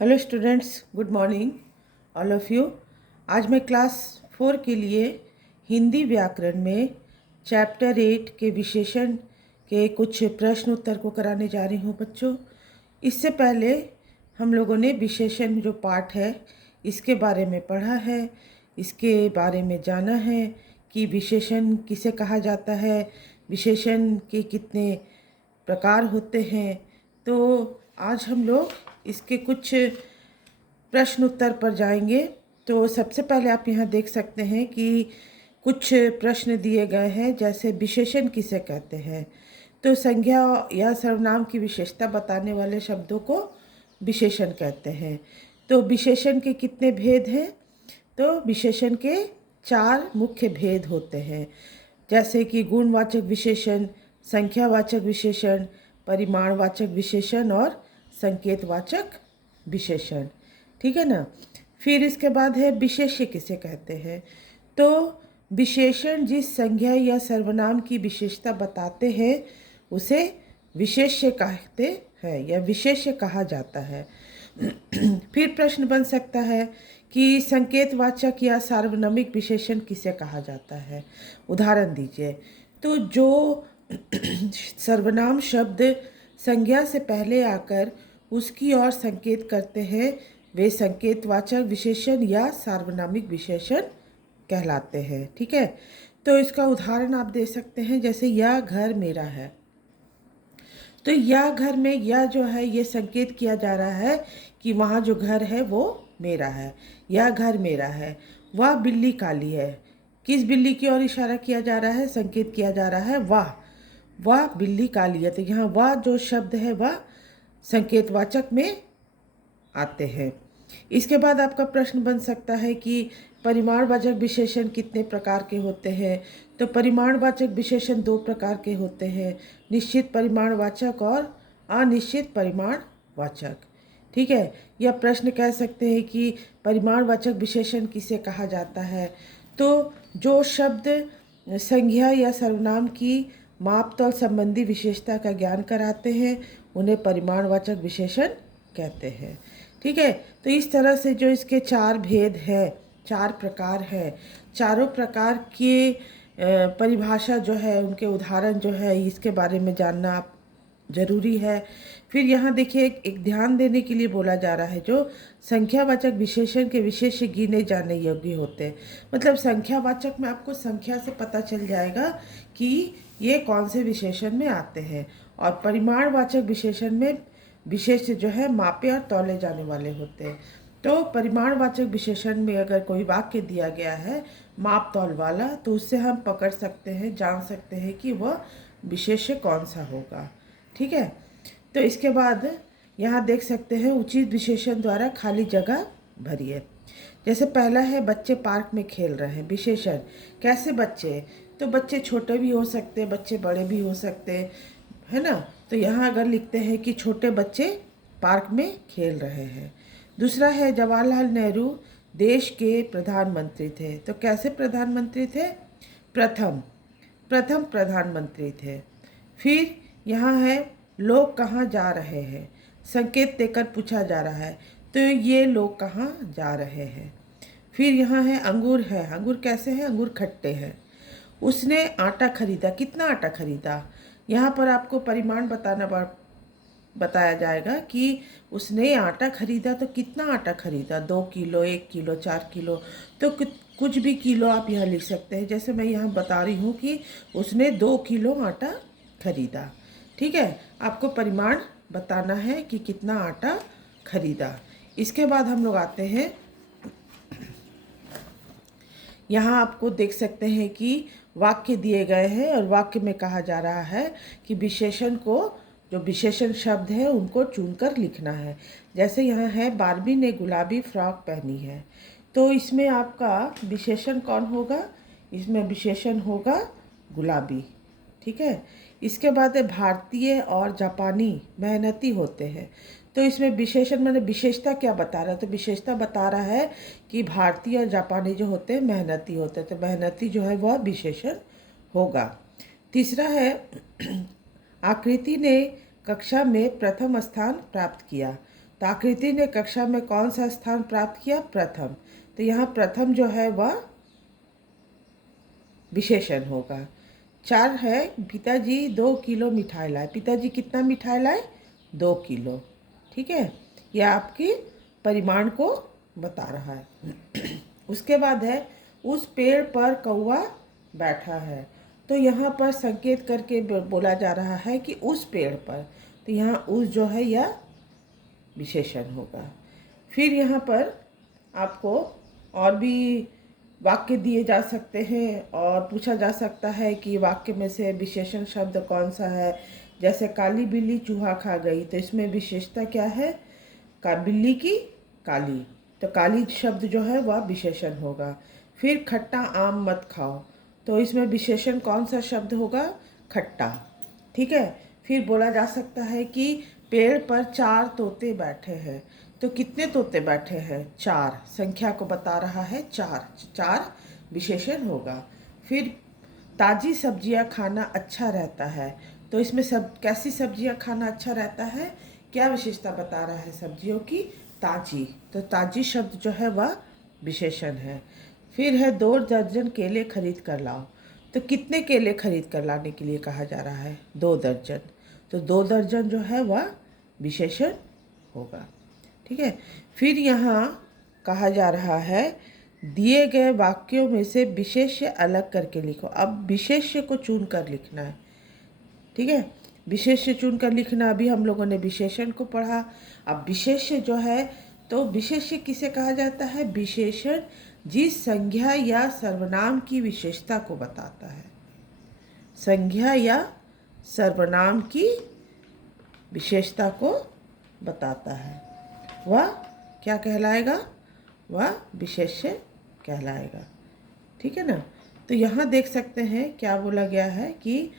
Hello students, good morning all of you. आज मैं class 4 के लिए हिंदी व्याकरण में चैप्टर 8 के विशेषण के कुछ प्रश्न उत्तर को कराने जा रही हूँ बच्चों। इससे पहले हम लोगों ने विशेषण जो पाठ है इसके बारे में पढ़ा है, इसके बारे में जाना है कि विशेषण किसे कहा जाता है, विशेषण के कितने प्रकार होते हैं। तो आज हम लोग इसके कुछ प्रश्न उत्तर पर जाएंगे। तो सबसे पहले आप यहाँ देख सकते हैं कि कुछ प्रश्न दिए गए हैं, जैसे विशेषण किसे कहते हैं। तो संज्ञा या सर्वनाम की विशेषता बताने वाले शब्दों को विशेषण कहते हैं। तो विशेषण के कितने भेद हैं? तो विशेषण के 4 मुख्य भेद होते हैं, जैसे कि गुणवाचक विशेषण, संख्यावाचक विशेषण, परिमाणवाचक विशेषण और संकेतवाचक विशेषण। ठीक है ना। फिर इसके बाद है विशेष्य किसे कहते हैं। तो विशेषण जिस संज्ञा या सर्वनाम की विशेषता बताते हैं उसे विशेष्य कहते हैं या विशेष्य कहा जाता है। फिर प्रश्न बन सकता है कि संकेतवाचक या सार्वनामिक विशेषण किसे कहा जाता है। उदाहरण दीजिए। तो जो सर्वनाम शब्द संज्ञा से पहले आकर उसकी ओर संकेत करते हैं वे संकेतवाचक विशेषण या सार्वनामिक विशेषण कहलाते हैं। ठीक है। तो इसका उदाहरण आप दे सकते हैं, जैसे यह घर मेरा है। तो यह घर में यह जो है ये संकेत किया जा रहा है कि वहाँ जो घर है वो मेरा है, यह घर मेरा है। वह बिल्ली काली है, किस बिल्ली की ओर इशारा किया जा रहा है, संकेत किया जा रहा है वह बिल्ली काली है। तो यहाँ वह जो शब्द है वह संकेतवाचक में आते हैं। इसके बाद आपका प्रश्न बन सकता है कि परिमाणवाचक विशेषण कितने प्रकार के होते हैं। तो परिमाणवाचक विशेषण 2 प्रकार के होते हैं, निश्चित परिमाणवाचक और अनिश्चित परिमाणवाचक। ठीक है। यह प्रश्न कह सकते हैं कि परिमाणवाचक विशेषण किसे कहा जाता है। तो जो शब्द संज्ञा या सर्वनाम की मापतौल संबंधी विशेषता का ज्ञान कराते हैं उन्हें परिमाणवाचक विशेषण कहते हैं। ठीक है। तो इस तरह से जो इसके 4 भेद हैं, 4 प्रकार हैं, चारों प्रकार के परिभाषा जो है, उनके उदाहरण जो है, इसके बारे में जानना आप जरूरी है। फिर यहाँ देखिए एक ध्यान देने के लिए बोला जा रहा है, जो संख्यावाचक विशेषण के विशेष गिने जाने योग्य होते हैं। मतलब संख्यावाचक में आपको संख्या से पता चल जाएगा कि ये कौन से विशेषण में आते हैं, और परिमाणवाचक विशेषण में विशेष जो है मापे और तौले जाने वाले होते हैं। तो परिमाणवाचक विशेषण में अगर कोई वाक्य दिया गया है माप तौल वाला, तो उससे हम पकड़ सकते हैं, जान सकते हैं कि वह विशेष्य कौन सा होगा। ठीक है। तो इसके बाद यहाँ देख सकते हैं उचित विशेषण द्वारा खाली जगह भरिए। जैसे पहला है बच्चे पार्क में खेल रहे हैं। विशेषण कैसे बच्चे, तो बच्चे छोटे भी हो सकते हैं, बच्चे बड़े भी हो सकते हैं, है ना। तो यहाँ अगर लिखते हैं कि छोटे बच्चे पार्क में खेल रहे हैं। दूसरा है जवाहरलाल नेहरू देश के प्रधानमंत्री थे। तो कैसे प्रधानमंत्री थे, प्रथम प्रधानमंत्री थे। फिर यहाँ है लोग कहाँ जा रहे हैं, संकेत देकर पूछा जा रहा है, तो ये लोग कहाँ जा रहे हैं। फिर यहाँ है अंगूर है, अंगूर कैसे हैं, अंगूर खट्टे हैं। उसने आटा खरीदा, कितना आटा खरीदा। यहाँ पर आपको परिमाण बताया जाएगा कि उसने आटा खरीदा तो कितना आटा खरीदा, 2 किलो, 1 किलो, 4 किलो। तो कुछ भी किलो आप यहाँ लिख सकते हैं। जैसे मैं यहाँ बता रही हूँ कि उसने 2 किलो आटा खरीदा। ठीक है। आपको परिमाण बताना है कि कितना आटा खरीदा। इसके बाद हम लोग आते हैं, यहाँ आपको देख सकते हैं कि वाक्य दिए गए हैं और वाक्य में कहा जा रहा है कि विशेषण को, जो विशेषण शब्द है उनको चुनकर लिखना है। जैसे यहाँ है बार्बी ने गुलाबी फ्रॉक पहनी है। तो इसमें आपका विशेषण कौन होगा, इसमें विशेषण होगा गुलाबी। ठीक है। इसके बाद है भारतीय और जापानी मेहनती होते हैं। तो इसमें विशेषण मैंने विशेषता क्या बता रहा है, तो विशेषता बता रहा है कि भारतीय और जापानी जो होते हैं मेहनती होते हैं। तो मेहनती जो है वह विशेषण होगा। तीसरा है आकृति ने कक्षा में प्रथम स्थान प्राप्त किया। तो आकृति ने कक्षा में कौन सा स्थान प्राप्त किया? प्रथम। तो यहाँ प्रथम जो है वह विशेषण होगा। 4 है, पिताजी 2 किलो मिठाई लाए। पिताजी कितना मिठाई लाए? 2 किलो। ठीक है, यह आपकी परिमाण को बता रहा है। उसके बाद है, उस पेड़ पर कौवा बैठा है। तो यहाँ पर संकेत करके बोला जा रहा है कि उस पेड़ पर, तो यहाँ उस जो है यह विशेषण होगा। फिर यहाँ पर आपको और भी वाक्य दिए जा सकते हैं और पूछा जा सकता है कि वाक्य में से विशेषण शब्द कौन सा है। जैसे काली बिल्ली चूहा खा गई, तो इसमें विशेषता क्या है? बिल्ली की काली, तो काली शब्द जो है वह विशेषण होगा। फिर खट्टा आम मत खाओ, तो इसमें विशेषण कौन सा शब्द होगा? खट्टा। ठीक है, फिर बोला जा सकता है कि पेड़ पर 4 तोते बैठे हैं। तो कितने तोते बैठे हैं? 4, संख्या को बता रहा है 4, 4 विशेषण होगा। फिर ताज़ी सब्जियां खाना अच्छा रहता है, तो इसमें सब कैसी सब्जियां खाना अच्छा रहता है? क्या विशेषता बता रहा है सब्जियों की? ताज़ी, तो ताज़ी शब्द जो है वह विशेषण है। फिर है 2 दर्जन केले खरीद कर लाओ, तो कितने केले खरीद कर लाने के लिए कहा जा रहा है? 2 दर्जन, तो 2 दर्जन जो है वह विशेषण होगा। ठीक है, फिर यहाँ कहा जा रहा है दिए गए वाक्यों में से विशेष्य अलग करके लिखो। अब विशेष्य को चुन कर लिखना है। ठीक है, विशेष्य चुन कर लिखना। अभी हम लोगों ने विशेषण को पढ़ा, अब विशेष्य जो है, तो विशेष्य किसे कहा जाता है? विशेषण जिस संज्ञा या सर्वनाम की विशेषता को बताता है। संज्ञा या सर्वनाम की विशेषता को बताता है, वह क्या कहलाएगा? वह विशेष्य कहलाएगा। ठीक है ना। तो यहाँ देख सकते हैं क्या बोला गया है कि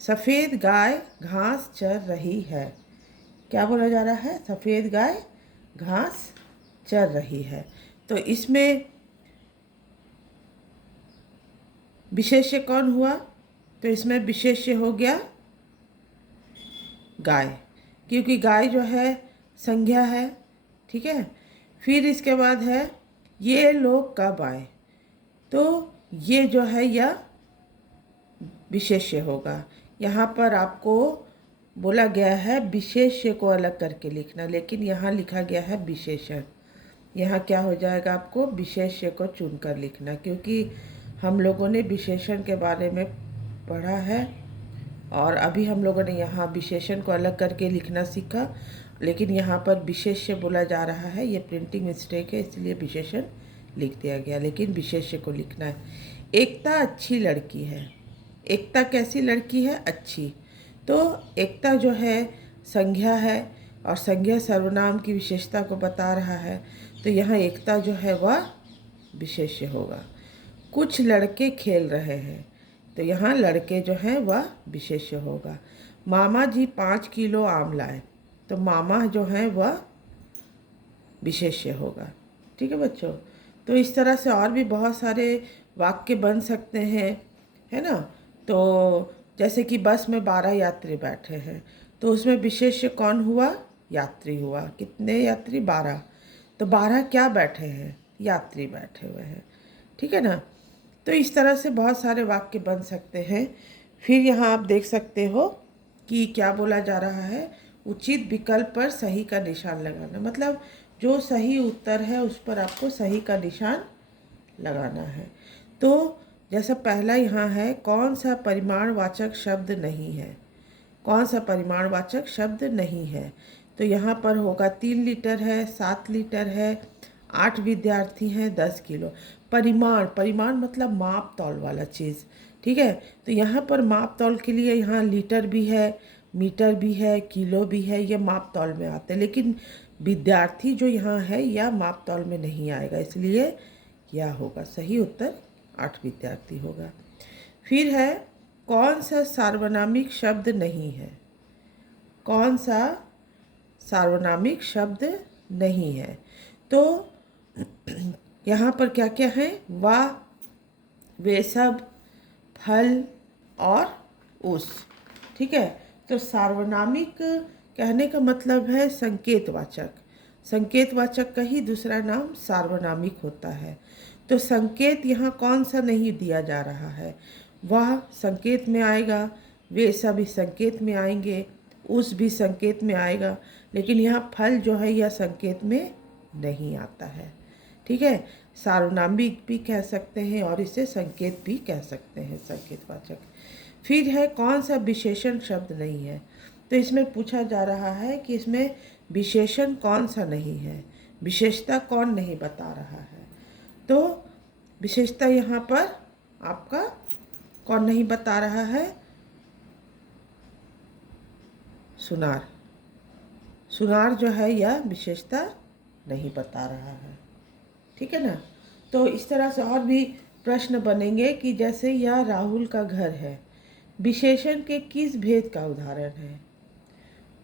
सफ़ेद गाय घास चर रही है। क्या बोला जा रहा है? सफ़ेद गाय घास चर रही है। तो इसमें विशेष्य कौन हुआ? तो इसमें विशेष्य हो गया गाय, क्योंकि गाय जो है संज्ञा है। ठीक है, फिर इसके बाद है ये लोग कब आए, तो ये जो है यह विशेष्य होगा। यहाँ पर आपको बोला गया है विशेष्य को अलग करके लिखना, लेकिन यहाँ लिखा गया है विशेषण। यहाँ क्या हो जाएगा? आपको विशेष्य को चुनकर लिखना, क्योंकि हम लोगों ने विशेषण के बारे में पढ़ा है और अभी हम लोगों ने यहाँ विशेषण को अलग करके लिखना सीखा, लेकिन यहाँ पर विशेष्य बोला जा रहा है। ये प्रिंटिंग मिस्टेक है, इसलिए विशेषण लिख दिया गया, लेकिन विशेष्य को लिखना है। एकता अच्छी लड़की है। एकता कैसी लड़की है? अच्छी। तो एकता जो है संज्ञा है और संज्ञा सर्वनाम की विशेषता को बता रहा है, तो यहाँ एकता जो है वह विशेष्य होगा। कुछ लड़के खेल रहे हैं, तो यहाँ लड़के जो हैं वह विशेष्य होगा। मामा जी 5 किलो आम लाए, तो मामा जो हैं वह विशेष्य होगा। ठीक है बच्चों, तो इस तरह से और भी बहुत सारे वाक्य बन सकते हैं, है ना। तो जैसे कि बस में 12 यात्री बैठे हैं, तो उसमें विशेष्य कौन हुआ? यात्री हुआ। कितने यात्री? 12। तो 12 क्या बैठे हैं? यात्री बैठे हुए हैं। ठीक है ना। तो इस तरह से बहुत सारे वाक्य बन सकते हैं। फिर यहाँ आप देख सकते हो कि क्या बोला जा रहा है? उचित विकल्प पर सही का निशान लगाना, मतलब जो सही उत्तर है उस पर आपको सही का निशान लगाना है। तो जैसा पहला यहाँ है, कौन सा परिमाणवाचक शब्द नहीं है? कौन सा परिमाणवाचक शब्द नहीं है? तो यहाँ पर होगा 3 लीटर है, 7 लीटर है, 8 विद्यार्थी हैं, 10 किलो। परिमाण, परिमाण मतलब माप तौल वाला चीज़। ठीक है, तो यहाँ पर माप तौल के लिए यहाँ लीटर भी है, मीटर भी है, किलो भी है, ये माप तौल में आते हैं, लेकिन विद्यार्थी जो यहाँ है यह माप तौल में नहीं आएगा, इसलिए यह होगा सही उत्तर 8 विद्यार्थी होगा। फिर है कौन सा सार्वनामिक शब्द नहीं है? कौन सा सार्वनामिक शब्द नहीं है? तो यहाँ पर क्या क्या है? वाह, वे सब, फल और उस। ठीक है, तो सार्वनामिक कहने का मतलब है संकेतवाचक। संकेतवाचक का ही दूसरा नाम सार्वनामिक होता है। तो संकेत यहाँ कौन सा नहीं दिया जा रहा है, वह संकेत में आएगा, वे सभी संकेत में आएंगे, उस भी संकेत में आएगा, लेकिन यहाँ फल जो है यह संकेत में नहीं आता है। ठीक है, सार्वनामिक भी कह सकते हैं और इसे संकेत भी कह सकते हैं, संकेतवाचक। फिर है कौन सा विशेषण शब्द नहीं है। तो इसमें पूछा जा रहा है कि इसमें विशेषण कौन सा नहीं है, विशेषता कौन नहीं बता रहा है। तो विशेषता यहाँ पर आपका कौन नहीं बता रहा है, सुनार। सुनार जो है यह विशेषता नहीं बता रहा है। ठीक है ना। तो इस तरह से और भी प्रश्न बनेंगे कि जैसे यह राहुल का घर है, विशेषण के किस भेद का उदाहरण है।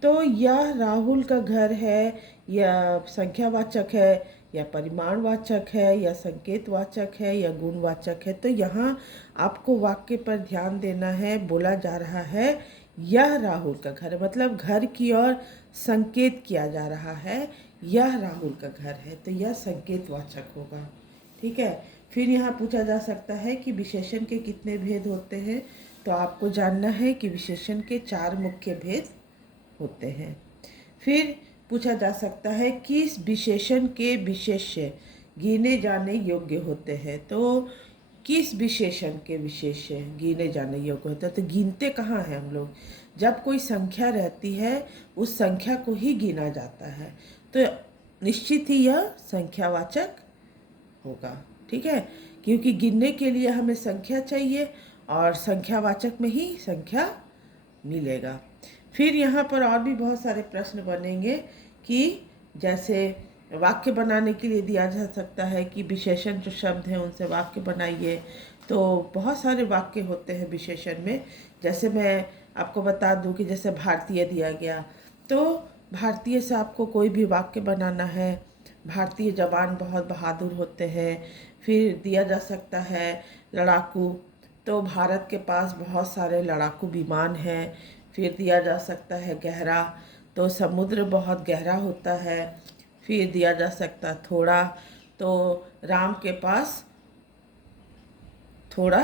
तो यह राहुल का घर है, या संख्यावाचक है, या परिमाणवाचक है, या संकेतवाचक है, या गुणवाचक है। तो यहाँ आपको वाक्य पर ध्यान देना है। बोला जा रहा है यह राहुल का घर है, मतलब घर की ओर संकेत किया जा रहा है, यह राहुल का घर है, तो यह संकेतवाचक होगा। ठीक है। फिर यहाँ पूछा जा सकता है कि विशेषण के कितने भेद होते हैं। तो आपको जानना है कि विशेषण के 4 मुख्य भेद होते हैं। फिर पूछा जा सकता है किस विशेषण के विशेष्य गिने जाने योग्य होते हैं। तो किस विशेषण के विशेष्य गिने जाने योग्य होते हैं। तो गिनते कहाँ हैं हम लोग, जब कोई संख्या रहती है उस संख्या को ही गिना जाता है, तो निश्चित ही यह संख्यावाचक होगा। ठीक है, क्योंकि गिनने के लिए हमें संख्या चाहिए और संख्यावाचक में ही संख्या मिलेगा। फिर यहाँ पर और भी बहुत सारे प्रश्न बनेंगे कि जैसे वाक्य बनाने के लिए दिया जा सकता है कि विशेषण जो शब्द हैं उनसे वाक्य बनाइए। तो बहुत सारे वाक्य होते हैं विशेषण में। जैसे मैं आपको बता दूं कि जैसे भारतीय दिया गया, तो भारतीय से आपको कोई भी वाक्य बनाना है। भारतीय जवान बहुत बहादुर होते हैं। फिर दिया जा सकता है लड़ाकू, तो भारत के पास बहुत सारे लड़ाकू विमान हैं। फिर दिया जा सकता है गहरा, तो समुद्र बहुत गहरा होता है। फिर दिया जा सकता थोड़ा, तो राम के पास थोड़ा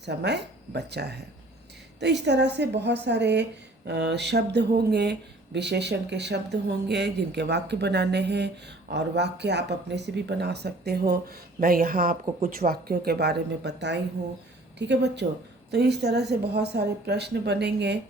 समय बचा है। तो इस तरह से बहुत सारे शब्द होंगे, विशेषण के शब्द होंगे जिनके वाक्य बनाने हैं, और वाक्य आप अपने से भी बना सकते हो। मैं यहाँ आपको कुछ वाक्यों के बारे में बताई हूँ। ठीक है बच्चों, तो इस तरह से बहुत सारे प्रश्न बनेंगे।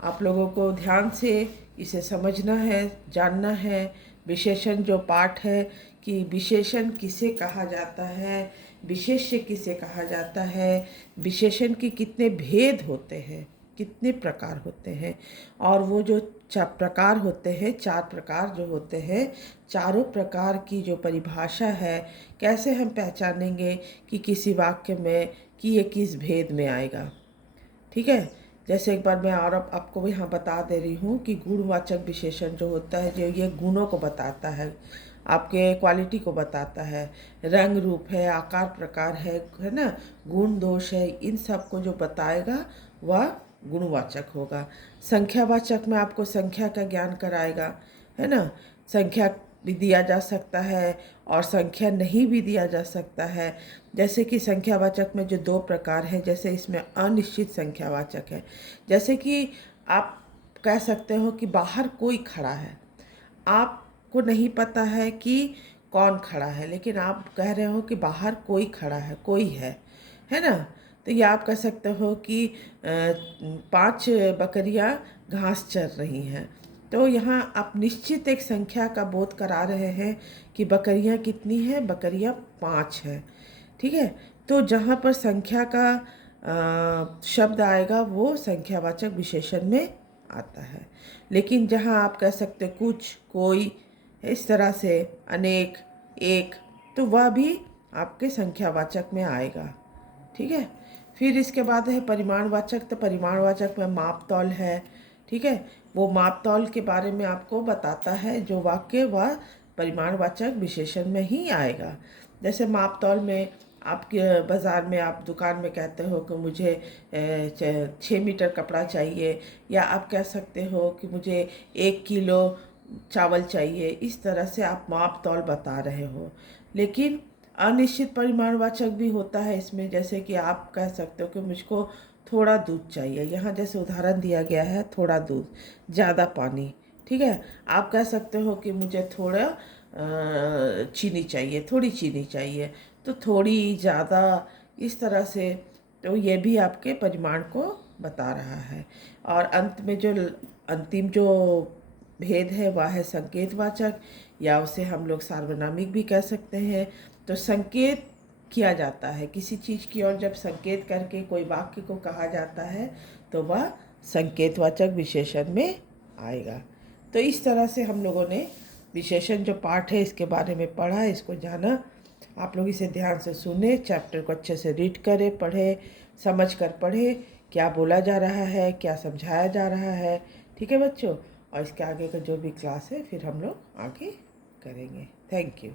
आप लोगों को ध्यान से इसे समझना है, जानना है। विशेषण जो पाठ है कि विशेषण किसे कहा जाता है, विशेष्य किसे कहा जाता है, विशेषण के कितने भेद होते हैं, कितने प्रकार होते हैं, और वो जो 4 प्रकार होते हैं, 4 प्रकार जो होते हैं, चारों प्रकार की जो परिभाषा है, कैसे हम पहचानेंगे कि किसी वाक्य में कि ये किस भेद में आएगा। ठीक है। जैसे एक बार मैं और आपको यहाँ बता दे रही हूँ कि गुणवाचक विशेषण जो होता है, जो ये गुणों को बताता है, आपके क्वालिटी को बताता है, रंग रूप है, आकार प्रकार है ना, गुण दोष है, इन सब को जो बताएगा वह गुणवाचक होगा। संख्यावाचक में आपको संख्या का ज्ञान कराएगा, है ना। संख्या भी दिया जा सकता है और संख्या नहीं भी दिया जा सकता है। जैसे कि संख्यावाचक में जो 2 प्रकार हैं, जैसे इसमें अनिश्चित संख्यावाचक है। जैसे कि आप कह सकते हो कि बाहर कोई खड़ा है, आपको नहीं पता है कि कौन खड़ा है, लेकिन आप कह रहे हो कि बाहर कोई खड़ा है, कोई है ना। तो ये आप कह सकते हो कि 5 बकरियां घास चर रही हैं। तो यहाँ आप निश्चित एक संख्या का बोध करा रहे हैं कि बकरियां कितनी हैं, बकरियां 5 हैं। ठीक है। तो जहाँ पर संख्या का शब्द आएगा वो संख्यावाचक विशेषण में आता है। लेकिन जहाँ आप कह सकते कुछ, कोई, इस तरह से अनेक, एक, तो वह भी आपके संख्यावाचक में आएगा। ठीक है। फिर इसके बाद है परिमाणवाचक। तो परिमाणवाचक में माप तौल है। ठीक है, वो माप तौल के बारे में आपको बताता है जो वाक्य, वह परिमाणवाचक विशेषण में ही आएगा। जैसे माप तौल में आपके बाज़ार में आप दुकान में कहते हो कि मुझे 6 मीटर कपड़ा चाहिए, या आप कह सकते हो कि मुझे 1 किलो चावल चाहिए, इस तरह से आप माप तौल बता रहे हो। लेकिन अनिश्चित परिमाणवाचक भी होता है इसमें, जैसे कि आप कह सकते हो कि मुझको थोड़ा दूध चाहिए, यहाँ जैसे उदाहरण दिया गया है थोड़ा दूध, ज़्यादा पानी, ठीक है। आप कह सकते हो कि मुझे थोड़ा चीनी चाहिए, थोड़ी चीनी चाहिए, तो थोड़ी ज़्यादा, इस तरह से। तो ये भी आपके परिमाण को बता रहा है। और अंत में जो अंतिम जो भेद है वह है संकेतवाचक, या उसे हम लोग सार्वनामिक भी कह सकते हैं। तो संकेत किया जाता है किसी चीज़ की ओर, जब संकेत करके कोई वाक्य को कहा जाता है तो वह संकेतवाचक विशेषण में आएगा। तो इस तरह से हम लोगों ने विशेषण जो पाठ है इसके बारे में पढ़ा, इसको जाना। आप लोग इसे ध्यान से सुने, चैप्टर को अच्छे से रीड करें, पढ़ें, समझ कर पढ़ें क्या बोला जा रहा है, क्या समझाया जा रहा है, ठीक है बच्चों। और इसके आगे का जो भी क्लास है फिर हम लोग आगे करेंगे। Thank you.